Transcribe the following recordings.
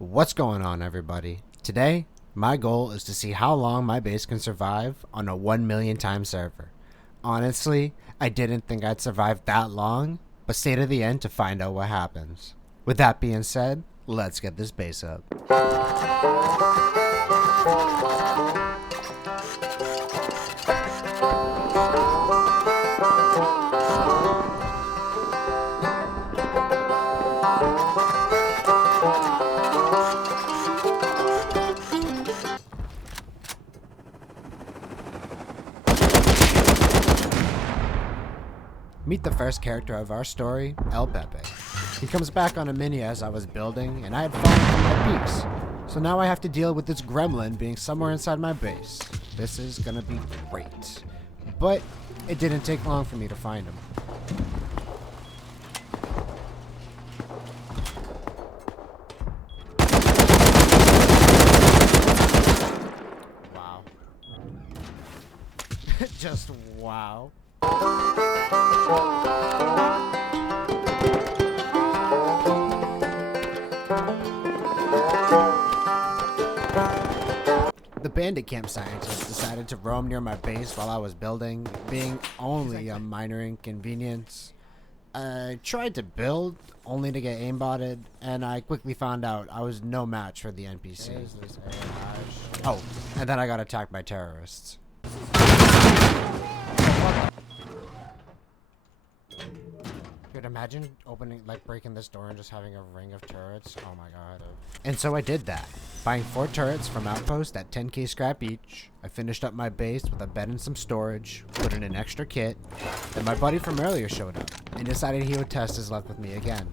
What's going on, everybody? Today, my goal is to see how long my base can survive on a 1 million time server. Honestly, I didn't think I'd survive that long, but stay to the end to find out what happens. With that being said, let's get this base up. Meet the first character of our story, El Pepe. He comes back on a mini as I was building, and I had fallen from my peaks. So now I have to deal with this gremlin being somewhere inside my base. This is gonna be great. But it didn't take long for me to find him. Wow. Just wow. The bandit camp scientist decided to roam near my base while I was building, being only a minor inconvenience. I tried to build, only to get aimbotted, and I quickly found out I was no match for the NPC. Oh, and then I got attacked by terrorists. Dude, imagine breaking this door and just having a ring of turrets. Oh my god. And so I did that. Buying 4 turrets from Outpost at 10k scrap each. I finished up my base with a bed and some storage, put in an extra kit. Then my buddy from earlier showed up and decided he would test his luck with me again.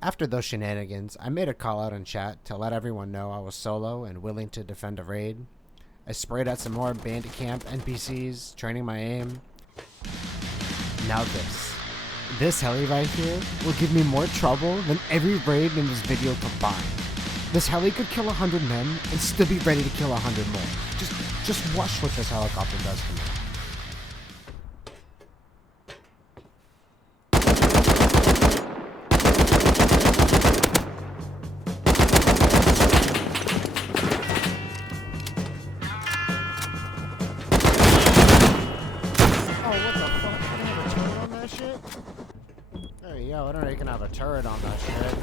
After those shenanigans, I made a call out in chat to let everyone know I was solo and willing to defend a raid. I sprayed at some more bandit camp NPCs, training my aim. Now this heli right here will give me more trouble than every raid in this video combined. This heli could kill 100 men and still be ready to kill 100 more. Just watch what this helicopter does to me. Hey, yo, I don't know you can have a turret on that shit.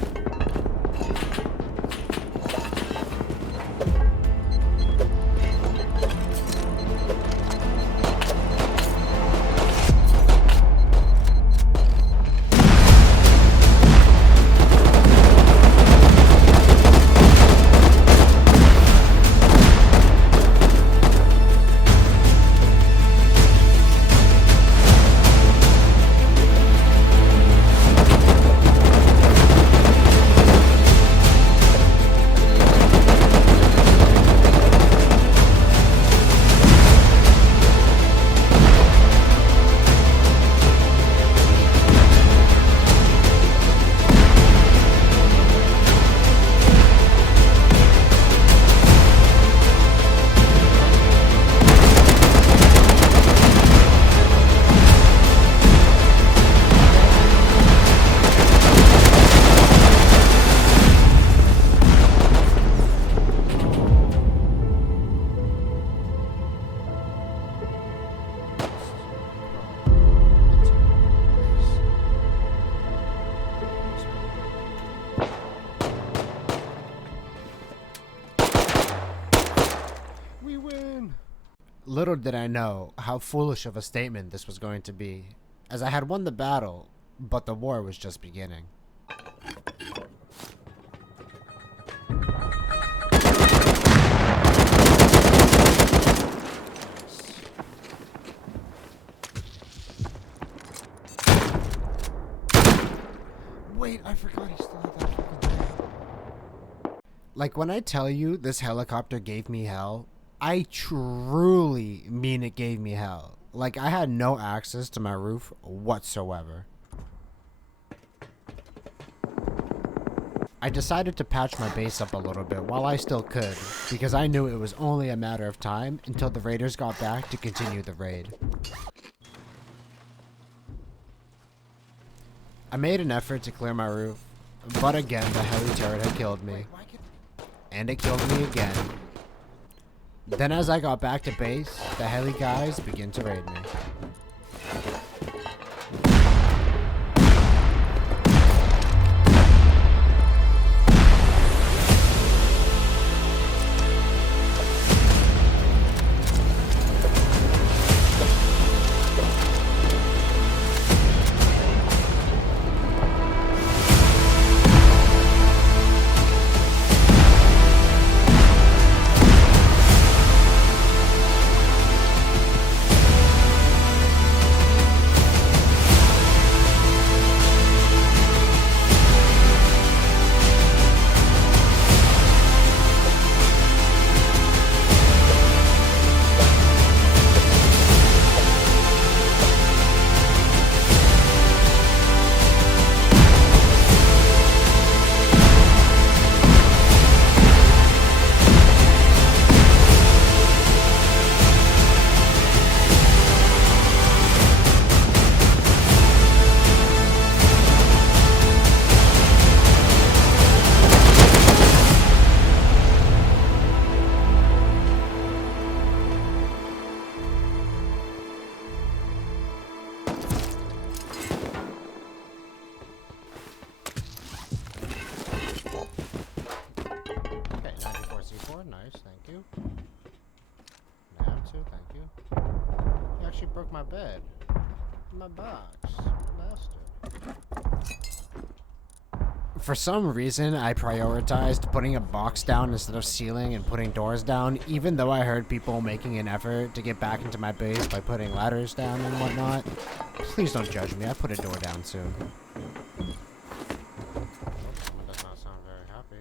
Little did I know how foolish of a statement this was going to be, as I had won the battle, but the war was just beginning. I forgot he still had that fucking thing. Like, when I tell you this helicopter gave me hell, I truly mean it gave me hell. Like, I had no access to my roof whatsoever. I decided to patch my base up a little bit while I still could, because I knew it was only a matter of time until the raiders got back to continue the raid. I made an effort to clear my roof, but again the heli turret had killed me. And it killed me again. Then as I got back to base, the heli guys began to raid me. Nice, thank you. Nav 2, thank you. You actually broke my bed. My box. Bastard. For some reason, I prioritized putting a box down instead of ceiling and putting doors down, even though I heard people making an effort to get back into my base by putting ladders down and whatnot. Please don't judge me, I put a door down too. Someone does not sound very happy.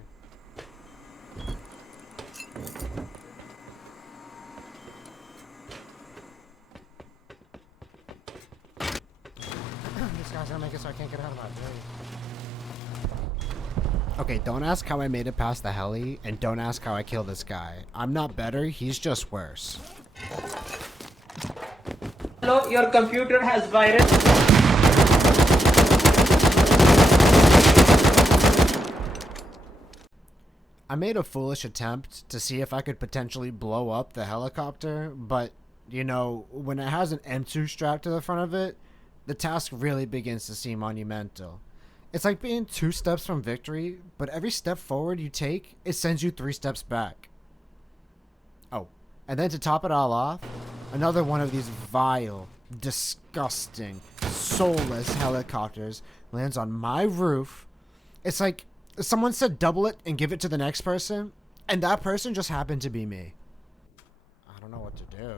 This guy's gonna make it so I can't get out of my base. Okay, don't ask how I made it past the heli, and don't ask how I killed this guy. I'm not better, he's just worse. Hello, your computer has virus. I made a foolish attempt to see if I could potentially blow up the helicopter, but, you know, when it has an M2 strapped to the front of it, the task really begins to seem monumental. It's like being 2 steps from victory, but every step forward you take, it sends you 3 steps back. Oh, and then to top it all off, another one of these vile, disgusting, soulless helicopters lands on my roof. It's like someone said double it and give it to the next person, and that person just happened to be me. I don't know what to do.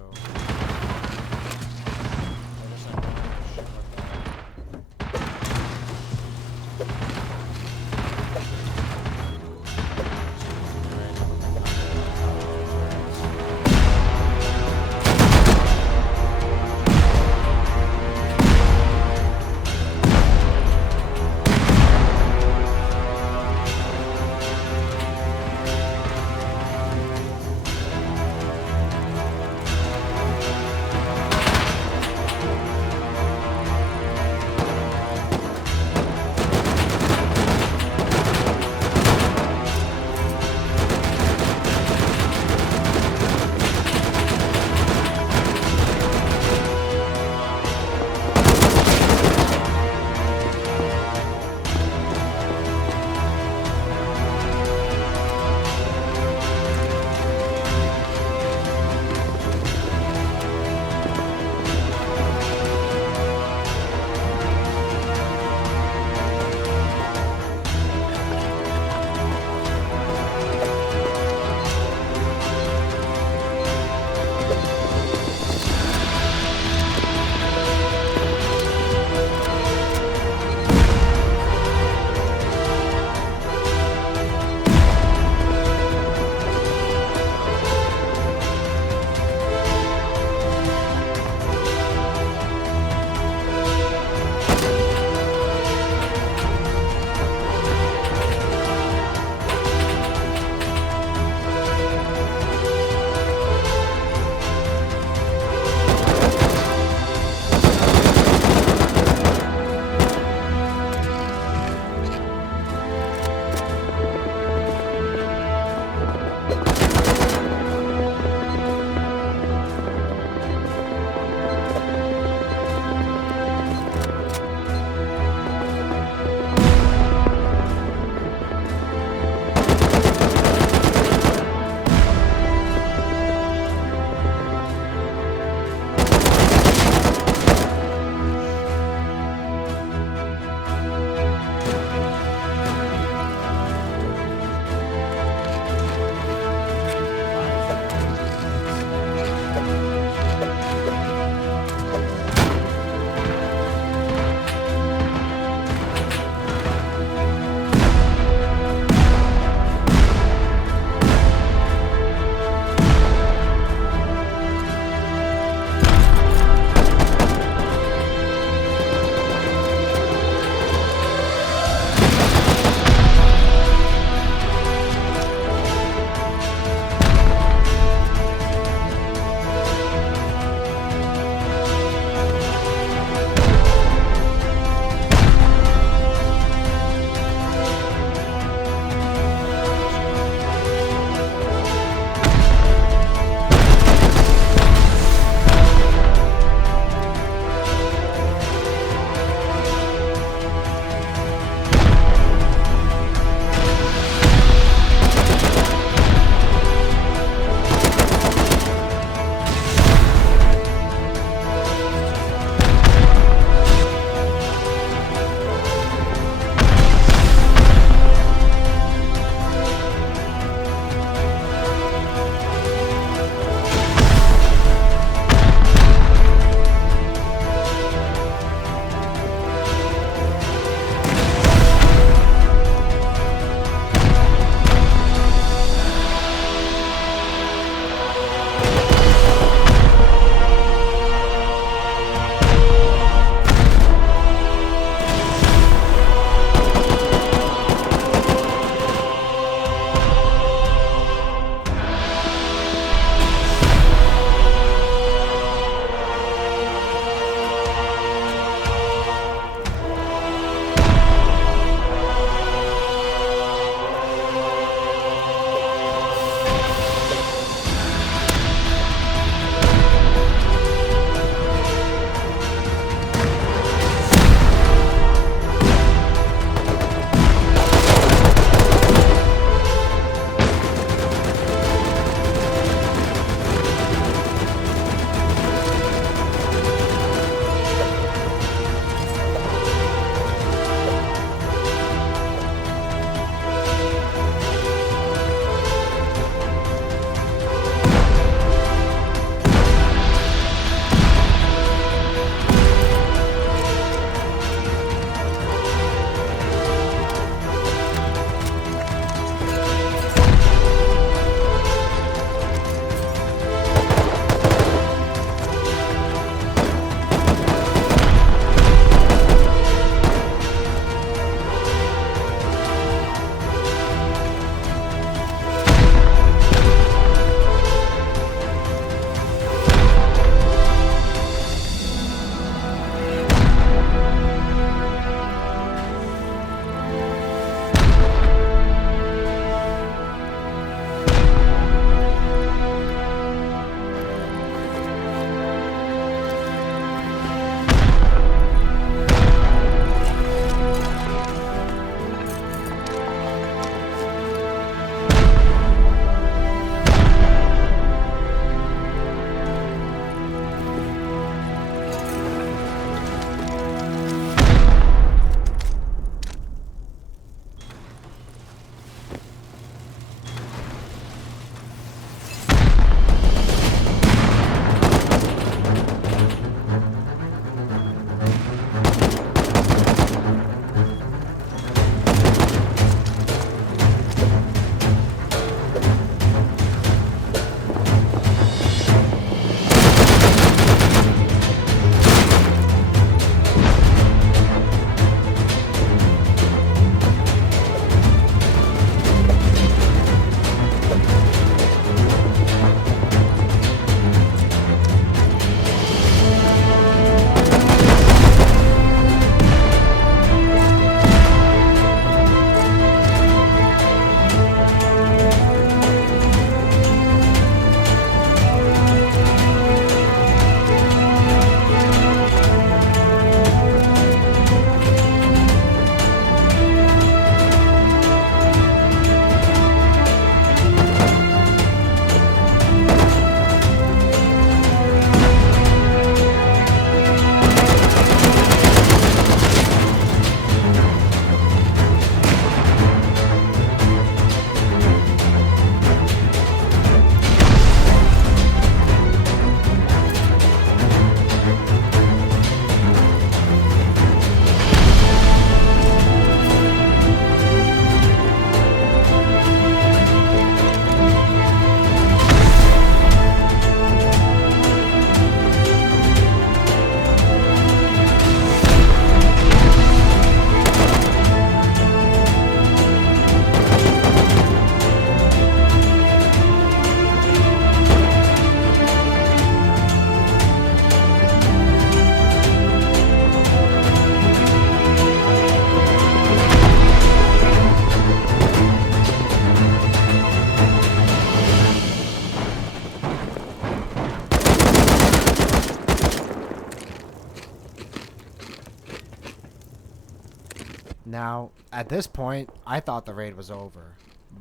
Now, at this point, I thought the raid was over.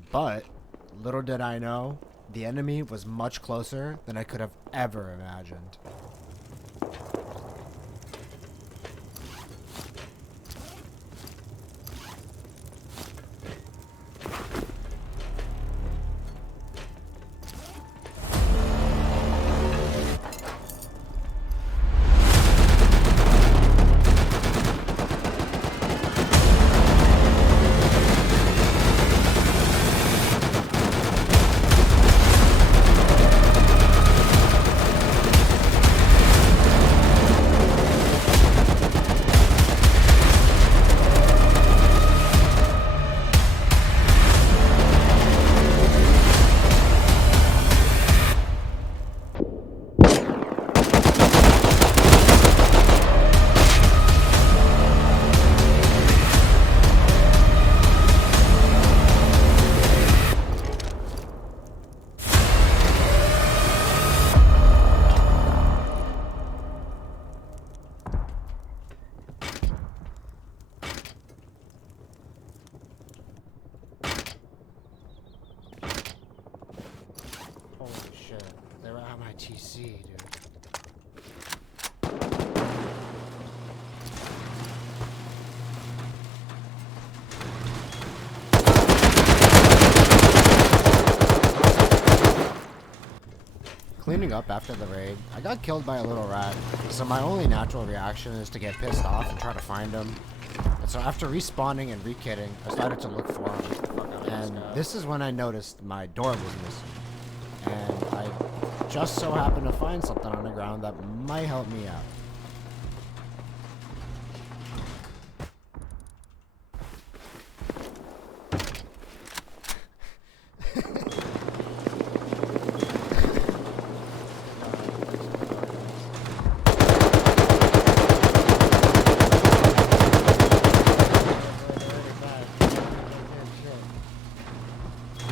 But, little did I know, the enemy was much closer than I could have ever imagined. Holy shit, they were at my TC, dude. Cleaning up after the raid, I got killed by a little rat, so my only natural reaction is to get pissed off and try to find him. And so after respawning and rekitting, I started to look for him. And this is when I noticed my door was missing. And I just so happened to find something on the ground that might help me out.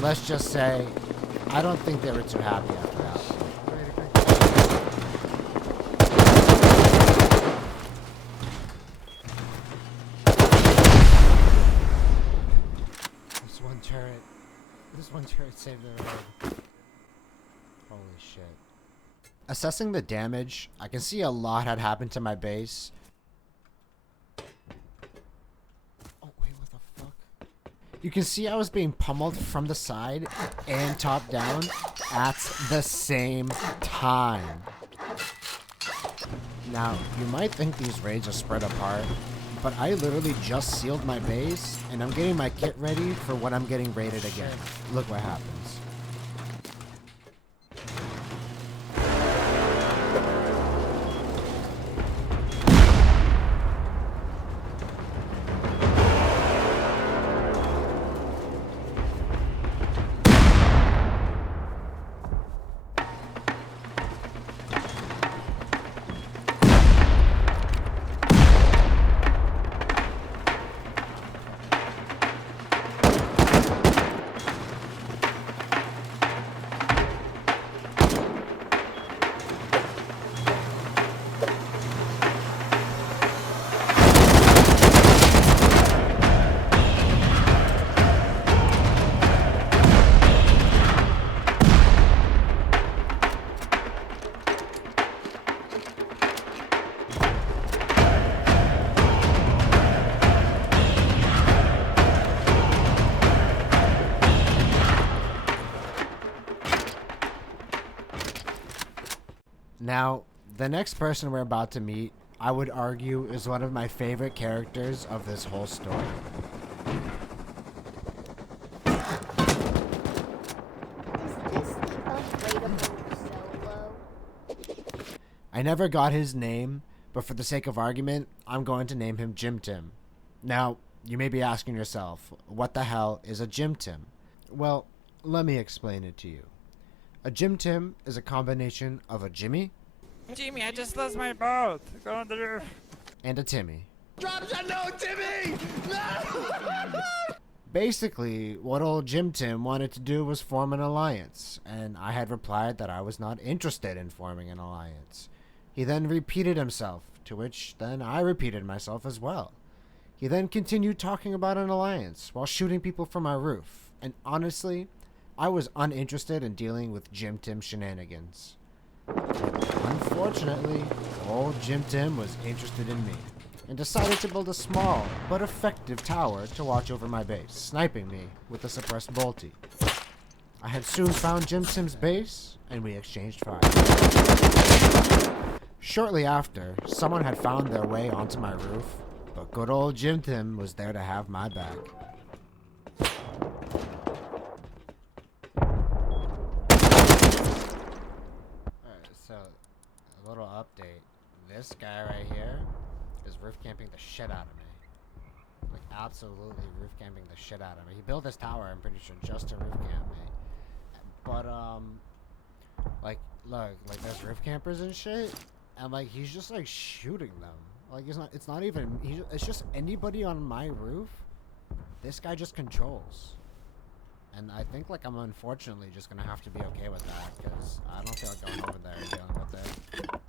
Let's just say, I don't think they were too happy after that. This one turret saved the road. Holy shit. Assessing the damage, I can see a lot had happened to my base. Oh wait, what the fuck? You can see I was being pummeled from the side and top down at the same time. Now, you might think these raids are spread apart, but I literally just sealed my base, and I'm getting my kit ready for when I'm getting raided again. Look what happens. Now, the next person we're about to meet, I would argue, is one of my favorite characters of this whole story. Is this the upgradable solo? I never got his name, but for the sake of argument, I'm going to name him Jim Tim. Now, you may be asking yourself, what the hell is a Jim Tim? Well, let me explain it to you. A Jim Tim is a combination of a Jimmy Jimmy, I just lost my boat. Go on the roof. and a Timmy. Drop shot, no, Timmy! No! Basically, what old Jim Tim wanted to do was form an alliance, and I had replied that I was not interested in forming an alliance. He then repeated himself, to which then I repeated myself as well. He then continued talking about an alliance while shooting people from my roof, and honestly, I was uninterested in dealing with Jim Tim shenanigans. Unfortunately, old Jim Tim was interested in me, and decided to build a small but effective tower to watch over my base, sniping me with a suppressed bolty. I had soon found Jim Tim's base, and we exchanged fire. Shortly after, someone had found their way onto my roof, but good old Jim Tim was there to have my back. Alright, so, a little update. This guy right here is roof camping the shit out of me. Like, absolutely roof camping the shit out of me. He built this tower, I'm pretty sure, just to roof camp me. But, like, look, like, there's roof campers and shit, and, like, he's just, like, shooting them. Like, it's not even, it's just anybody on my roof, this guy just controls. And I think, like, I'm unfortunately just gonna have to be okay with that, because I don't feel like going over there and dealing with it.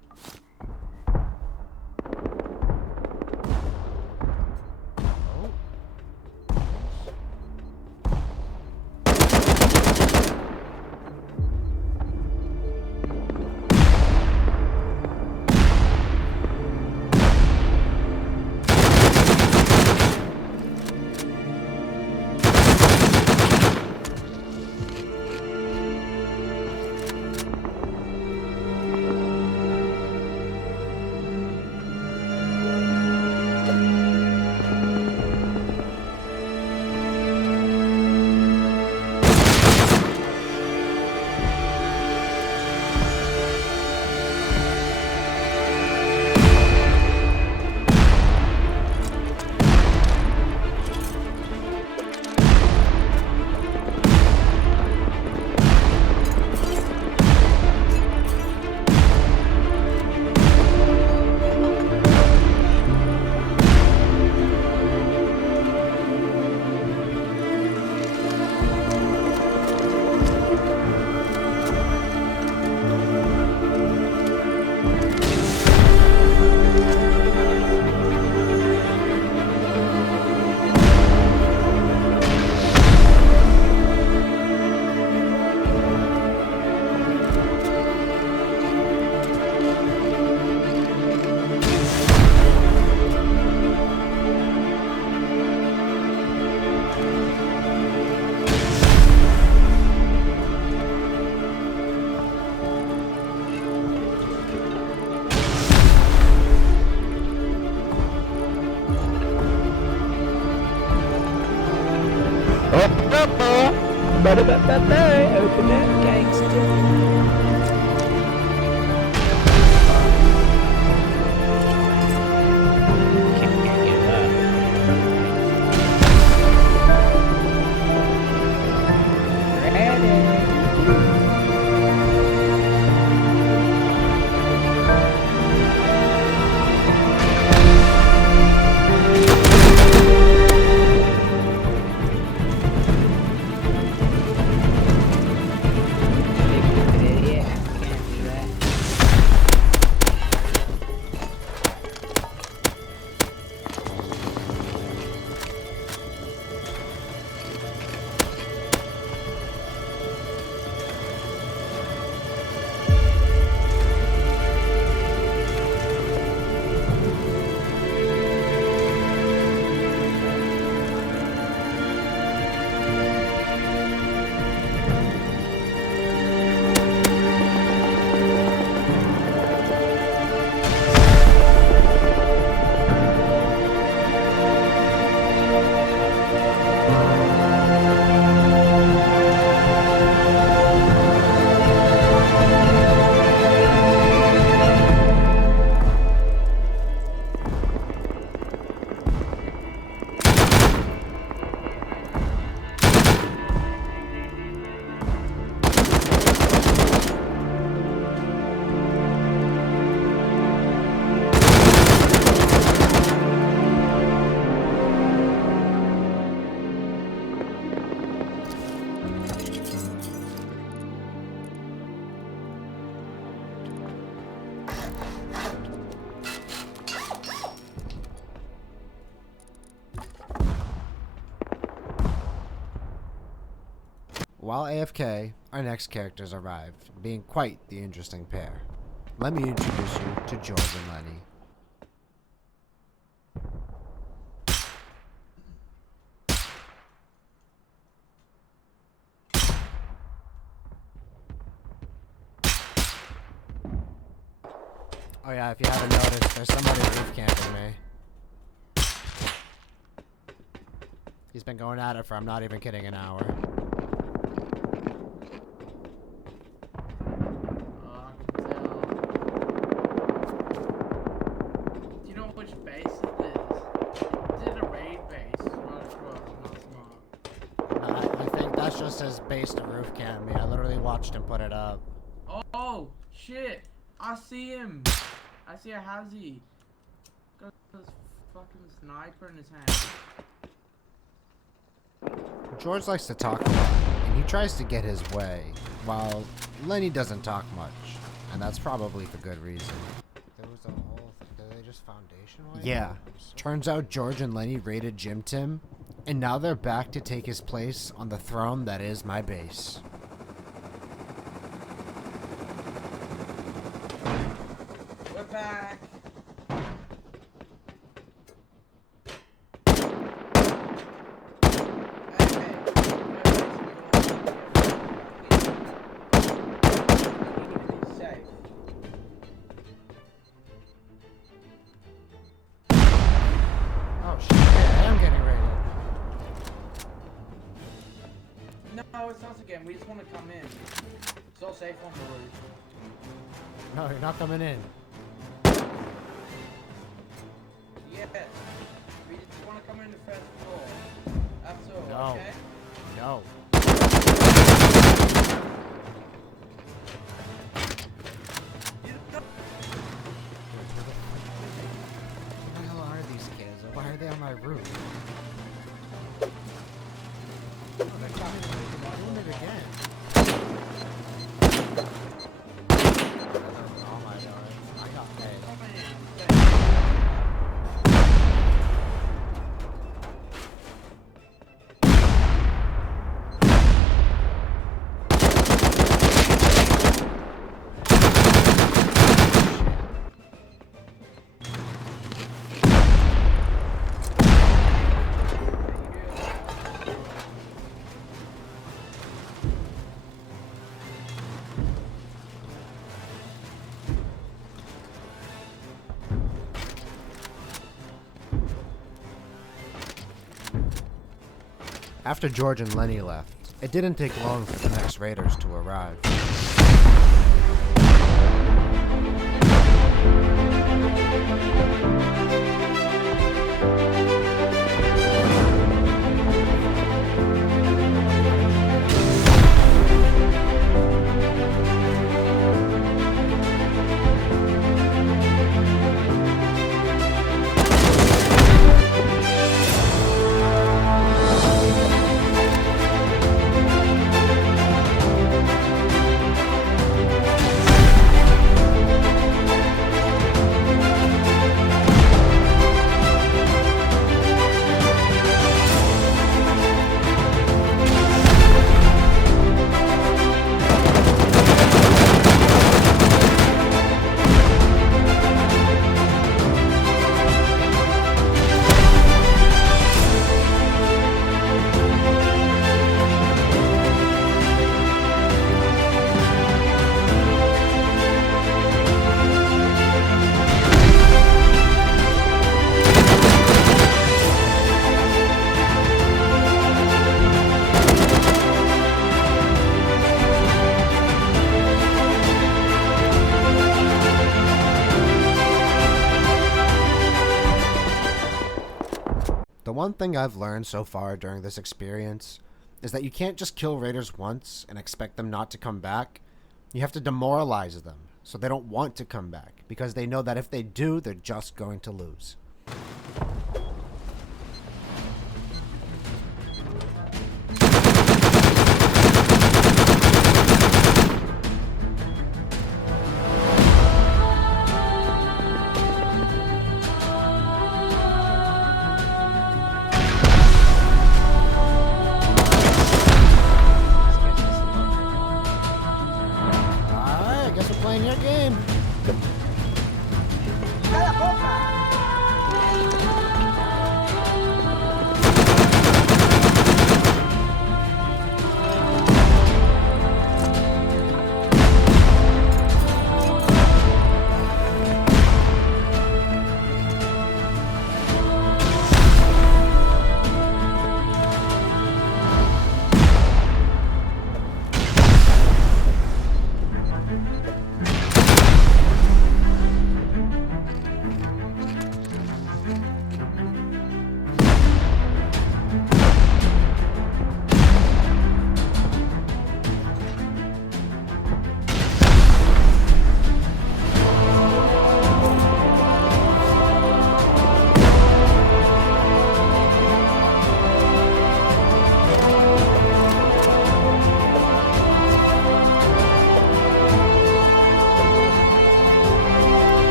Open up, gangster. Idiot. while AFK, our next characters arrived, being quite the interesting pair. Let me introduce you to George and Lenny. Oh yeah, if you haven't noticed, there's somebody roof camping me. He's been going at it for, I'm not even kidding, an hour. I can tell. Do you know which base it is? Is it a raid base? Not sure. I'm not smart. I think that's just his base to roof camp me. I literally watched him put it up. Oh shit! I see him. I see a Hazy. Got this fucking sniper in his hand. George likes to talk a lot, and he tries to get his way, while Lenny doesn't talk much, and that's probably for good reason. There was a whole thing. Did they just foundation wipe? Yeah. Turns out George and Lenny raided Jim Tim, and now they're back to take his place on the throne that is my base. We're back. Oh shit, I am getting raided. No, it's us again. We just want to come in. It's all safe on the roof. No, you're not coming in. Yes. We just want to come in the first floor. That's all, No. okay? No. You don't- Who the hell are these kids? Why are they on my roof? Oh, they're coming in. They're doing it again. Oh my god. I got paid. Come in. After George and Lenny left, it didn't take long for the next raiders to arrive. The one thing I've learned so far during this experience is that you can't just kill raiders once and expect them not to come back. You have to demoralize them so they don't want to come back, because they know that if they do, they're just going to lose.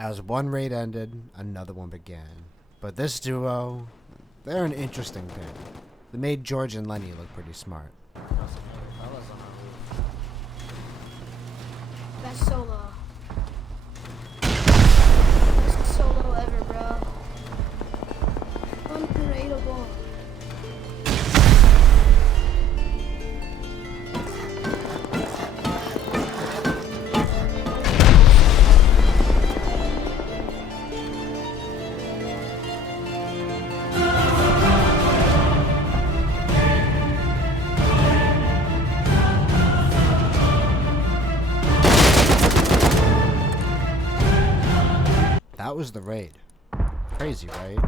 As one raid ended, another one began. But this duo, they're an interesting pair. They made George and Lenny look pretty smart. Best solo. Best solo ever, bro. Unbeatable. That was the raid. Crazy, right?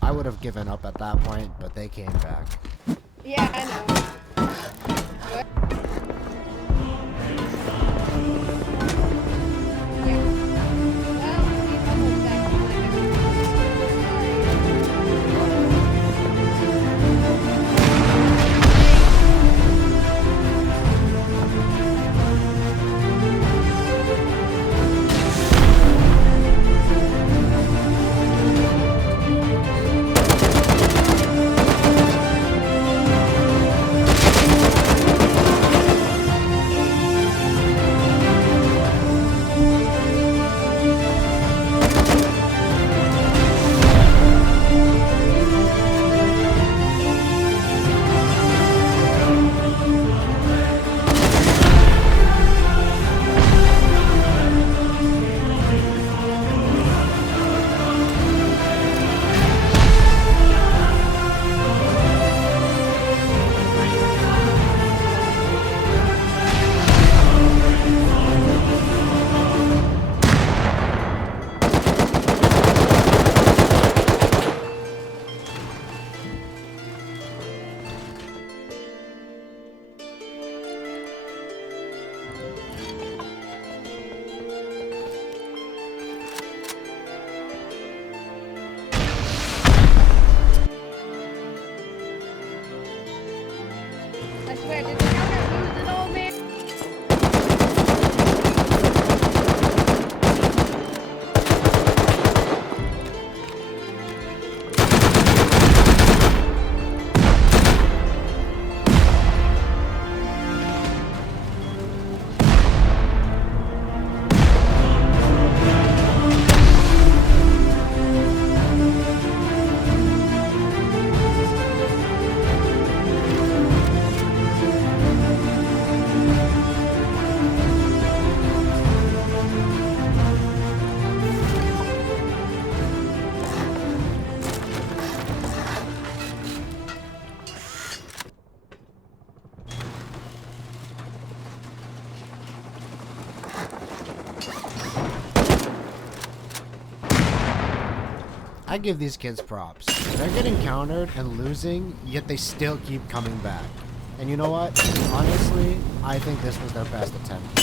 I would have given up at that point, but they came back. Yeah, I know. I give these kids props. They're getting countered and losing, yet they still keep coming back. And you know what? Honestly, I think this was their best attempt.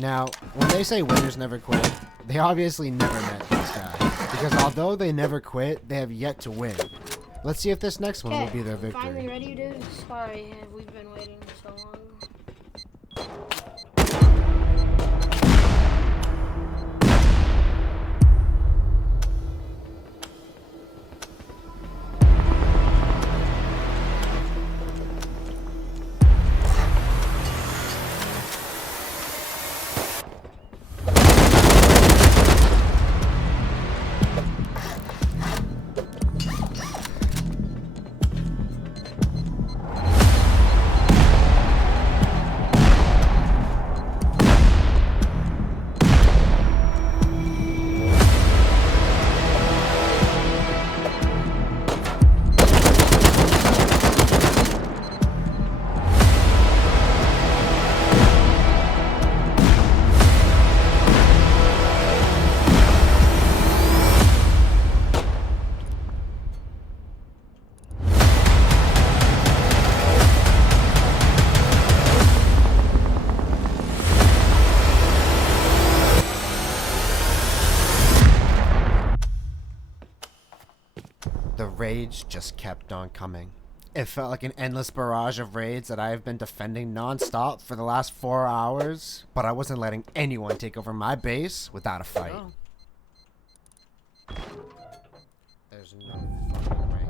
Now, when they say winners never quit, they obviously never met this guy. Because although they never quit, they have yet to win. Let's see if this next one will be their victory. Finally ready, dude? Sorry, we've been waiting so long. The rage just kept on coming. It felt like an endless barrage of raids that I have been defending non-stop for the last 4 hours, but I wasn't letting anyone take over my base without a fight. Oh. There's no fucking rain.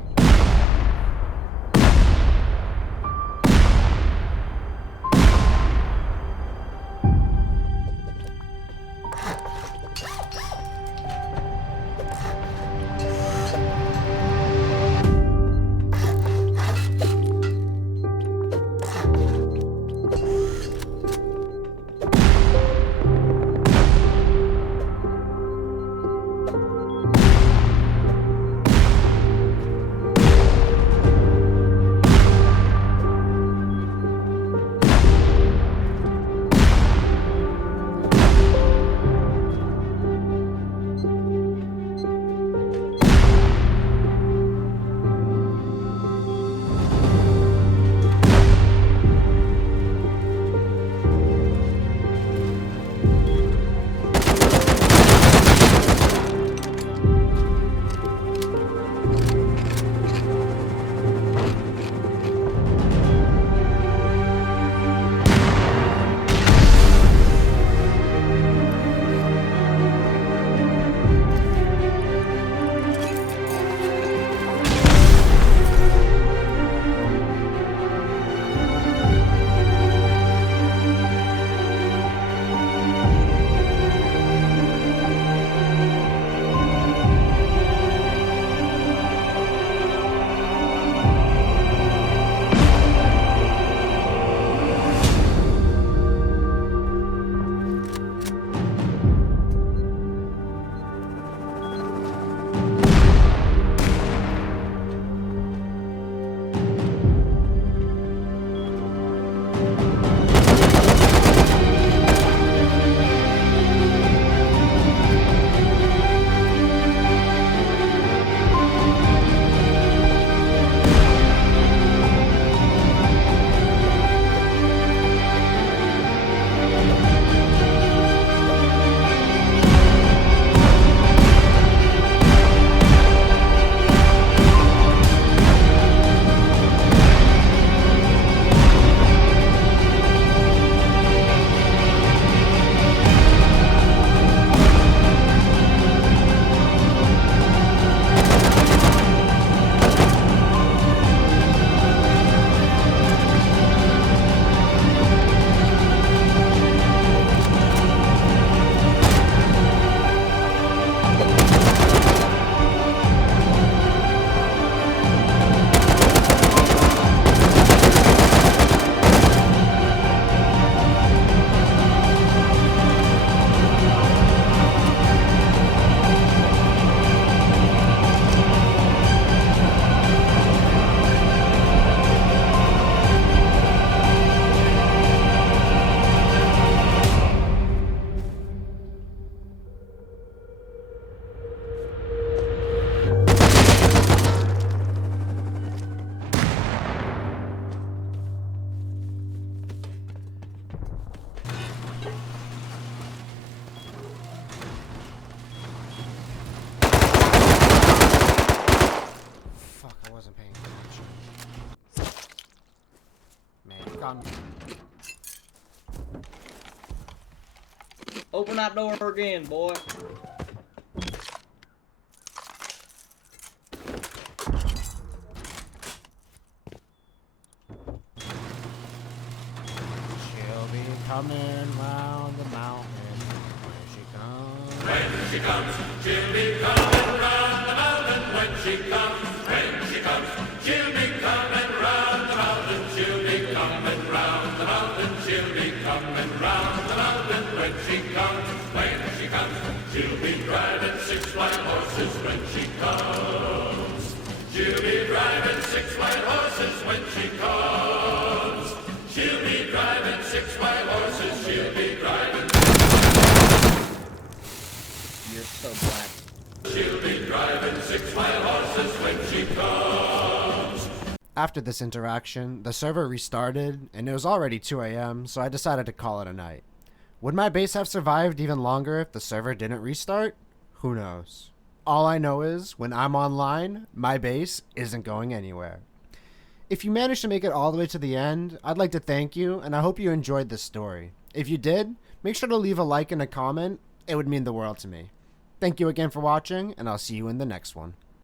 Come. Open that door again, boy. She'll be coming round the mountain when she comes. When she comes, she'll be coming round the mountain. When she comes, she'll be coming round the mountain. She'll be coming round the mountain. She'll be coming round the mountain. When she comes, she'll be driving 6 white horses. When she comes, she'll be driving 6 white horses. When she comes, she'll be driving 6 white horses. She'll be driving. You're so black. She'll be driving 6 white horses when she comes. After this interaction, the server restarted, and it was already 2 a.m., so I decided to call it a night. Would my base have survived even longer if the server didn't restart? Who knows? All I know is when I'm online, my base isn't going anywhere. If you managed to make it all the way to the end, I'd like to thank you, and I hope you enjoyed this story. If you did, make sure to leave a like and a comment. It would mean the world to me. Thank you again for watching, and I'll see you in the next one.